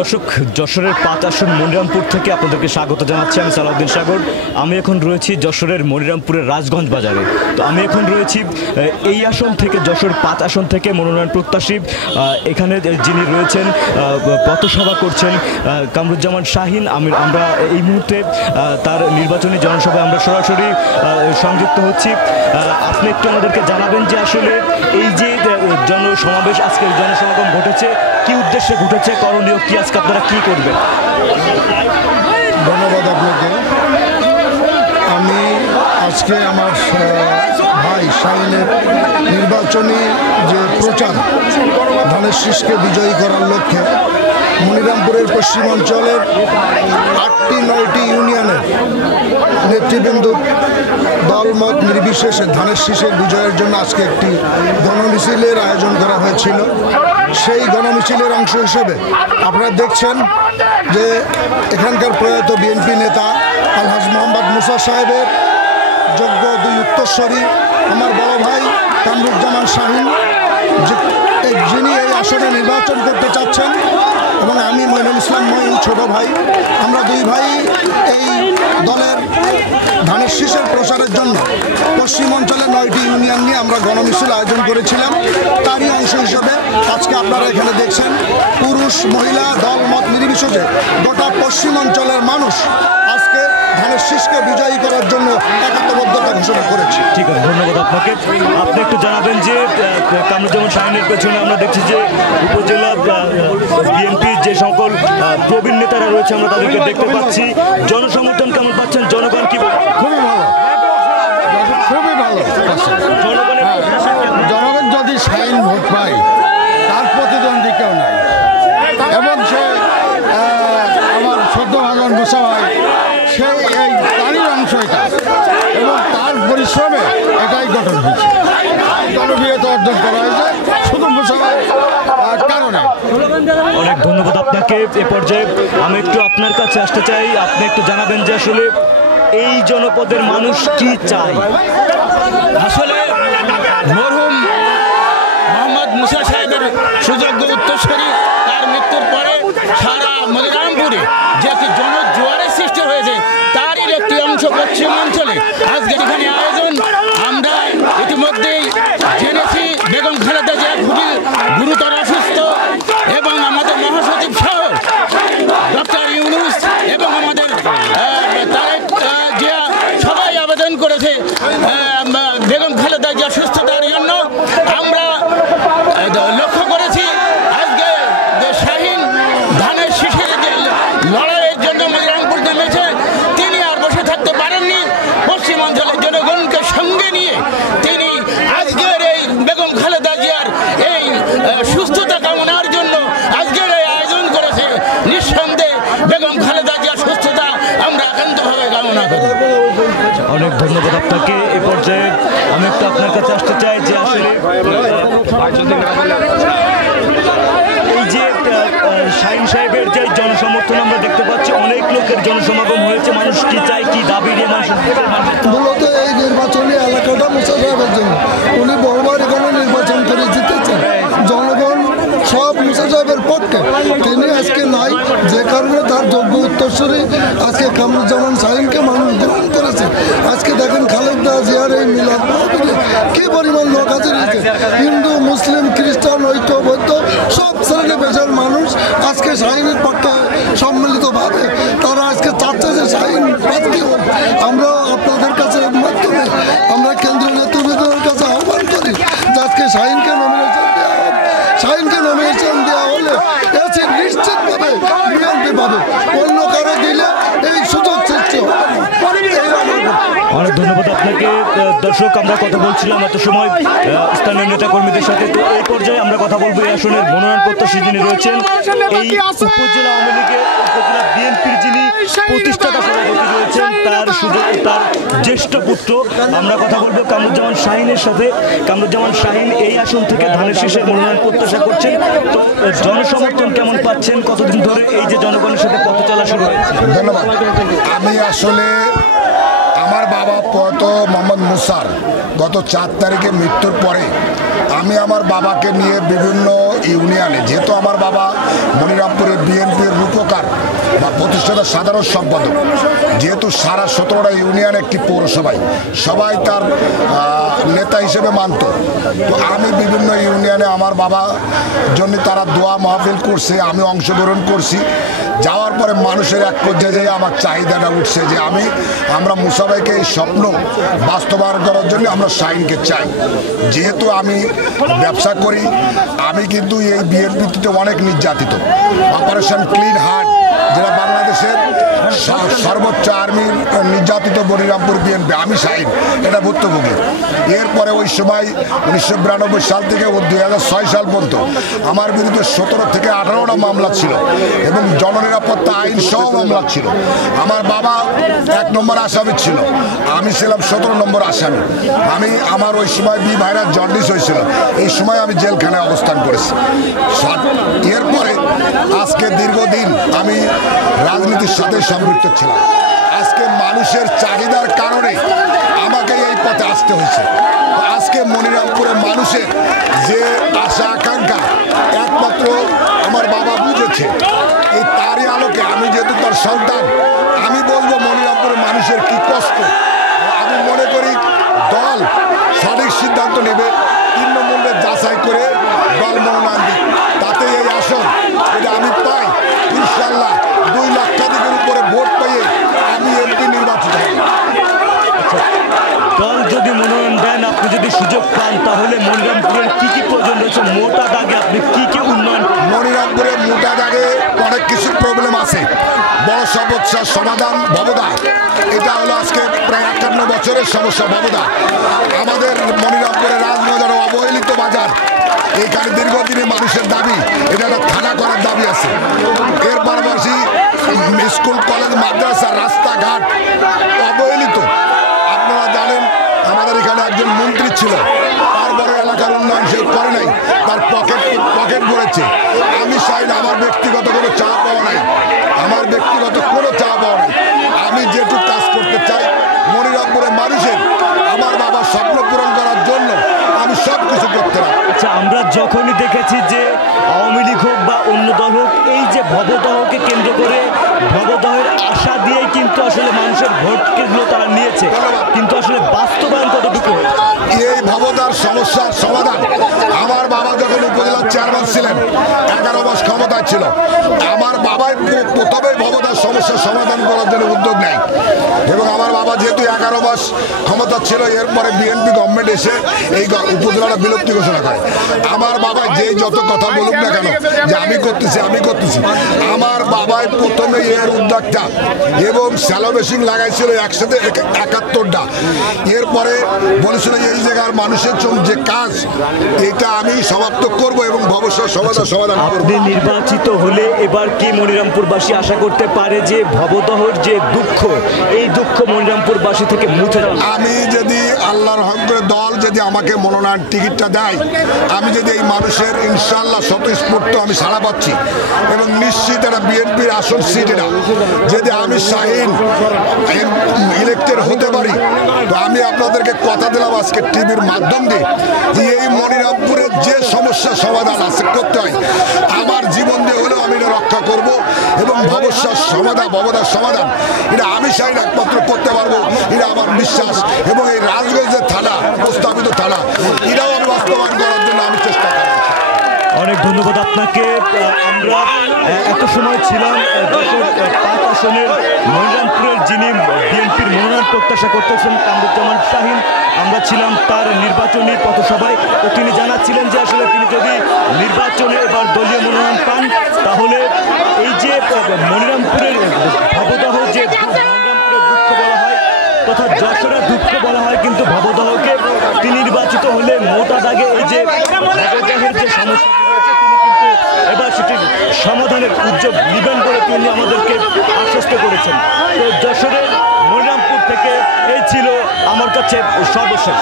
দর্শক, যশোরের 5 আসন মনিরামপুর থেকে আপনাদেরকে স্বাগত জানাচ্ছি। আমি সালাউদ্দিন সাগর। আমি এখন রয়েছি যশোরের মনিরামপুরের রাজগঞ্জ বাজারে। তো আমি এখন রয়েছি এই আসন থেকে, যশোর 5 আসন থেকে মনোনয়ন প্রত্যাশী এখানে যিনি রয়েছেন, পথসভা করছেন কামরুজ্জামান শাহিন। আমরা এই মুহূর্তে তার নির্বাচনী জনসভায় আমরা সরাসরি সংযুক্ত হচ্ছি। আপনি একটু আমাদেরকে জানাবেন যে আসলে এই যে জনসমাবেশ, আজকের জনসমাগম ঘটেছে, কি উদ্দেশ্যে ঘটেছে, করণীয় কি, আজকে আপনারা কি করবেন? ধন্যবাদ আপনাকে। আমি আজকে আমার ভাই শাহিনের নির্বাচনী যে প্রচার, ধানের শীষকে বিজয়ী করার লক্ষ্যে মনিরামপুরের পশ্চিমাঞ্চলের 8টি-9টি ইউনিয়নের নেতৃবৃন্দ দলমত নির্বিশেষে ধানের শীষের বিজয়ের জন্য আজকে একটি গণমিছিলের আয়োজন করা হয়েছিল। সেই গণমিছিলের অংশ হিসেবে আপনারা দেখছেন যে এখানকার প্রয়াত বিএনপি নেতা আলহাজ মোহাম্মদ মুসা সাহেবের যোগ্য 2 উত্তরসূরি আমার বড় ভাই কামরুজ্জামান শাহিন, যিনি এই আসনে নির্বাচন করতে চাচ্ছেন, এবং আমি মঈনুল ইসলাম মঈন ছোট ভাই। আমরা 2 ভাই এই দলের ধানের শীষের প্রচারের জন্য পশ্চিম অঞ্চলের 9টি ইউনিয়ন নিয়ে আমরা গণমিছিল আয়োজন করেছিলাম। তারই অংশ হিসেবে আজকে আপনারা এখানে দেখছেন পুরুষ মহিলা দল মত নির্বিশেষে গোটা পশ্চিম অঞ্চলের মানুষ আজকে ধানের শীষকে বিজয়ী করার জন্য একাত্মবদ্ধতা ঘোষণা করেছে। ঠিক আছে, ধন্যবাদ আপনাকে। আপনি একটু জানাবেন যে কামরুজ্জামান শাহিনের পেছনে আমরা দেখছি যে উপজেলা বিএনপির যে সকল প্রবীণ নেতারা রয়েছে, আমরা তাদেরকে দেখতে পাচ্ছি। জনসমর্থন কেমন পাচ্ছেন? জনগণ কি বলে? খুবই ভালো, খুবই ভালো। জনগণ যদি শাহিন ভোট পায়, তার প্রতিদ্বন্দ্বী কেউ নাই, এবং সে আমার সদ্য ভাগন মুসা ভাই, সে এই তারই অংশ এটা, এবং তার পরিশ্রমে এটাই গঠন হয়েছে, জনপ্রিয়তা অর্জন করা হয়েছে শুধু মুসা ভাইয়ের কারণে। অনেক ধন্যবাদ আপনাকে। এ পর্যায়ে আমি একটু আপনার কাছে আসতে চাই, আপনি একটু জানাবেন যে আসলে এই জনপদের মানুষ কি চায়। আসলে মরহুম মোহাম্মদ মুসা সাহেবের সুযোগ্য উত্তরসূরি, তার মৃত্যুর পরে সারা মনিরামপুরে যে একটি জনজোয়ারের সৃষ্টি হয়েছে, তারই একটি অংশ পশ্চিম অঞ্চলে আজকের এখানে আয়োজন। আমরা ইতিমধ্যেই জেনেছি বেগম খালেদা জিয়া খুবই গুরুতর অসুস্থ, এবং আমাদের মহাসচিব সহ ডক্টর ইউনূস এবং আমাদের তারেক জিয়া সবাই আবেদন করেছে বেগম খালেদা জিয়া সুস্থতার জন্য। আমরা লক্ষ্য করেছি আজকে শাহিন ধানের শীষের যে লড়াইয়ের জন্য মনিরামপুর নেমেছে, তিনি আর বসে থাকতে পারেননি। পশ্চিম অঞ্চলের জনগণকে সঙ্গে নিয়ে তিনি আজকের এই বেগম খালেদা জিয়ার এই সুস্থতা কামনার জন্য আজকের এই আয়োজন করেছে। নিঃসন্দেহে বেগম খালেদা জিয়ার সুস্থতা আমরা একান্তভাবে কামনা করি। অনেক ধন্যবাদ আপনাকে। এ পর্যায়ে আমি একটু আপনার কাছে আসতে চাই যে আসলে এই যে শাহিন সাহেবের যে জনসমর্থন আমরা দেখতে পাচ্ছি, অনেক লোকের জনসমাগম হয়েছে, মানুষ কি চায়, কি দাবি নিয়ে মানুষ মূলত এই নির্বাচনী এলাকাটা মুসা সাহেবের জন্য, উনি বহুবার এখানে নির্বাচন করে জিতেছেন। জনগণ সব মুসা সাহেবের পক্ষে, তিনি আজকে নাই, যে কারণে তার যোগ্য উত্তরসূরি আজকে কামরুজ্জামান শাহিনকে মানুষ গ্রহণ করেছে। আজকে দেখেন খালেদা জিয়ার এই মিলাদ মাহফিলে কি পরিমাণ লোক হাজির হয়েছে। হিন্দু, মুসলিম, খ্রিস্টান, ঐক্য, বৌদ্ধ সব শ্রেণী পেশার মানুষ আজকে শাহিনের পক্ষে সম্মিলিতভাবে তারা আজকে চাচ্ছে যে শাহিন প্রার্থী হোক। আমরা আপনাদের কাছে মাধ্যমে আমরা কেন্দ্রীয় নেতৃবৃন্দের কাছে আহ্বান করি যে আজকে শাহিনকে নমিনেশন দেওয়া হোক। শাহিনকে নমিনেশন দেওয়া হলে এসে নিশ্চিতভাবে বিএনপি পাবে, অন্য কারো দিলে এই সুযোগ সৃষ্টি হবে। অনেক ধন্যবাদ আপনাকে। দর্শক, আমরা কথা বলছিলাম এত সময় স্থানীয় নেতাকর্মীদের সাথে। তো এই পর্যায়ে আমরা কথা বলবো এই আসনের মনোনয়ন প্রত্যাশী যিনি রয়েছেন, এই উপজেলা আওয়ামী লীগের, উপজেলা বিএনপির যিনি প্রতিষ্ঠাতা সভাপতি রয়েছেন, তার জ্যেষ্ঠ পুত্র। আমরা কথা বলবো কামরুজ্জামান শাহিনের সাথে। কামরুজ্জামান শাহিন এই আসন থেকে ধানের শীষের মনোনয়ন প্রত্যাশা করছেন। তো জনসমর্থন কেমন পাচ্ছেন? কতদিন ধরে এই যে জনগণের সাথে পথ চলা শুরু হয়েছে? ধন্যবাদ। আমি আসলে আমার বাবা প্রয়াত মোহাম্মদ মুসার গত 4 তারিখে মৃত্যুর পরে আমি আমার বাবাকে নিয়ে বিভিন্ন ইউনিয়নে, যেহেতু আমার বাবা মনিরামপুরে বিএনপির রূপকার বা প্রতিষ্ঠাতা সাধারণ সম্পাদক, যেহেতু সারা 17টা ইউনিয়ন একটি পৌরসভায় সবাই তার নেতা হিসেবে মানত, তো আমি বিভিন্ন ইউনিয়নে আমার বাবা জন্য তারা দোয়া মাহফিল করছে, আমি অংশগ্রহণ করছি। যাওয়ার পরে মানুষের এক পর্যায়ে যেয়ে আমার চাহিদাটা উঠছে যে আমরা মুসা ভাইকে এই স্বপ্ন বাস্তবায়ন করার জন্য আমরা শাহিনকে চাই। যেহেতু আমি ব্যবসা করি, আমি কিন্তু এই বিএনপিতে অনেক নির্যাতিত। অপারেশন ক্লিন হার্ট, যেটা বাংলাদেশের সর্বোচ্চ আর্মির নির্যাতিত মনিরামপুর বিএনপি, আমি শাহিন এটা ভুক্তভোগী। এরপরে ওই সময় 1992 সাল থেকে 2006 সাল পর্যন্ত আমার বিরুদ্ধে 17 থেকে 18টা মামলা ছিল এবং জননিরাপত্তা আইন সহ মামলা ছিল। আমার বাবা 1 নম্বর আসামি ছিল, আমি ছিলাম 17 নম্বর আসামি। আমার ওই সময় ভাইরাস জন্ডিস হয়েছিল, এই সময় আমি জেলখানায় অবস্থান করেছি। এরপরে আজকে দীর্ঘদিন আমি রাজনীতির সাথে সম্পৃক্ত ছিলাম। আজকে মানুষের চাহিদার কারণে আমাকে এই পথে আসতে হয়েছে। আজকে মনিরামপুরের মানুষের যে আশা আকাঙ্ক্ষা একমাত্র আমার বাবা বুঝেছে, এই তারই আলোকে আমি যেহেতু তার সন্তান, আমি বলবো মনিরামপুরের মানুষের কি কষ্ট। আমি মনে করি দল সঠিক সিদ্ধান্ত নেবে, 3 নম্বরে যাচাই করে দল মনোনয়ন দিই, তাতে এই আসন যদি আমি পাই ইনশাল্লাহ 2 লক্ষাধিকের উপরে ভোট পেয়ে আমি এমপি নির্বাচিত হব। দল যদি মনোনয়ন দেন, আপনি যদি সুযোগ পান, তাহলে মনিরামপুরের কি কি প্রয়োজন রয়েছে? মোটা দাগে আপনি কি কি উন্নয়ন? মনিরামপুরে মোটা দাগে অনেক কিছু প্রবলেম আছে। বড় সমস্যার সমাধান ভবদা, এটা হলো আজকে প্রায় 51 বছরের সমস্যা ভবদা। আমাদের মনিরামপুরের রাজবাজার অবহেলিত বাজার, এইখানে দীর্ঘদিনের মানুষের দাবি, এটা একটা থানা করার দাবি আছে। এর পাশাপাশি স্কুল কলেজ মাদ্রাসা রাস্তাঘাট অবহেলিত। আপনারা জানেন আমাদের এখানে একজন মন্ত্রী ছিল, তারপরে এলাকার উন্নয়ন সে করে নাই, তার পকেট ভরেছে। আমি চাই না, আমার ব্যক্তিগত কোনো চা পাওয়া নাই, আমার ব্যক্তিগত কোনো চা পাওয়া নাই। আমি যেটুকু কাজ করতে চাই মনিরামপুরের মানুষের, আমার বাবার স্বপ্ন পূরণ করার জন্য আমি সব কিছু করতে পারি। আচ্ছা, আমরা যখনই দেখেছি যে আওয়ামী লীগ হোক বা অন্য দল হোক, এই যে ভবদাহকে কেন্দ্র করে ভবদাহের আশা দিয়েই কিন্তু আসলে মানুষের ভোটগুলো তারা নিয়েছে, কিন্তু আসলে বাস্তবায়ন কতটুকু? এই ভবদার সমস্যার সমাধান আমার বাবা যখন উপজেলার চেয়ারম্যান ছিলেন, 11 মাস ক্ষমতায় ছিল, আমার বাবাই প্রথমে ভবদার সমস্যার সমাধান করার জন্য উদ্যোগ নেয় এবং আমার বাবা যেহেতু 11 মাস ক্ষমতা ছিল, এরপরে বিএনপি গভর্নমেন্ট এসে এই উপজেলাটা বিলুপ্তি ঘোষণা করে। আমার বাবা যেই যত কথা বলুক না কেন যে আমি করতেছি, আমার বাবাই প্রথমে এর উদ্যোগটা এবং স্যালো মেশিন লাগাইছিল একসাথে 71টা। এরপরে বলেছিল এই জায়গার মানুষের জন্য যে কাজ, এটা আমি সমাপ্ত করব এবং ভবিষ্যৎ সমাধান করব। আপনি নির্বাচিত হলে এবার কি মনিরামপুরবাসী আশা করতে পারে যে ভবদহর যে দুঃখ, এই দুঃখ মনিরামপুরবাসী থেকে মুছে যাবে? আমি যদি আল্লাহর রহম করে দল যদি আমাকে মনোনয়ন টিকিটটা দেয়, আমি যদি এই মানুষের ইনশাল্লাহ স্বতঃস্ফূর্ত আমি সাড়া পাচ্ছি এবং নিশ্চিত একটা বিএনপির আসন সিট, এটা যদি আমি শাহিন ইলেক্টেড হতে পারি, তো আমি আপনাদেরকে কথা দিলাম আজকে টিভির মাধ্যম দিয়ে যে এই মনিরামপুরের যে সমস্যা সমাধান আছে করতে হয়, আমার জীবন দিয়ে হলেও আমি এটা রক্ষা করব এবং ভবিষ্যৎ ভবদার সমাধান এটা আমি শাহিন একমাত্র করতে পারবো, এটা আমার বিশ্বাস। এবং এই রাজগঞ্জের থানা, প্রস্তাবিত থানা, এটাও আমি বাস্তবায়ন করার জন্য আমি চেষ্টা করব। অনেক ধন্যবাদ আপনাকে। আমরা এত সময় ছিলাম 5 আসনের মনিরামপুরের যিনি বিএনপির মনোনয়ন প্রত্যাশা করতেছেন কামরুজ্জামান শাহিন, আমরা ছিলাম তার নির্বাচনী পথসভায়। তো তিনি জানাচ্ছিলেন যে আসলে তিনি যদি নির্বাচনে এবার দলীয় মনোনয়ন পান, তাহলে এই যে মনিরামপুরের ভবদাহ, যে মনিরামপুরের দুঃখ বলা হয় তথা যশোরের দুঃখ বলা হয়, কিন্তু ভবদাহকে তিনি নির্বাচিত হলে মোটা দাগে এই যে ভবদাহের যে সমস্যা রয়েছে, তিনি কিন্তু এবার সেটির সমাধানের উদ্যোগ নিবেন বলে তিনি আমাদেরকে আশ্বস্ত করেছেন। তো যশোরের মনিরামপুর থেকে এই ছিল আমার কাছে সর্বশেষ।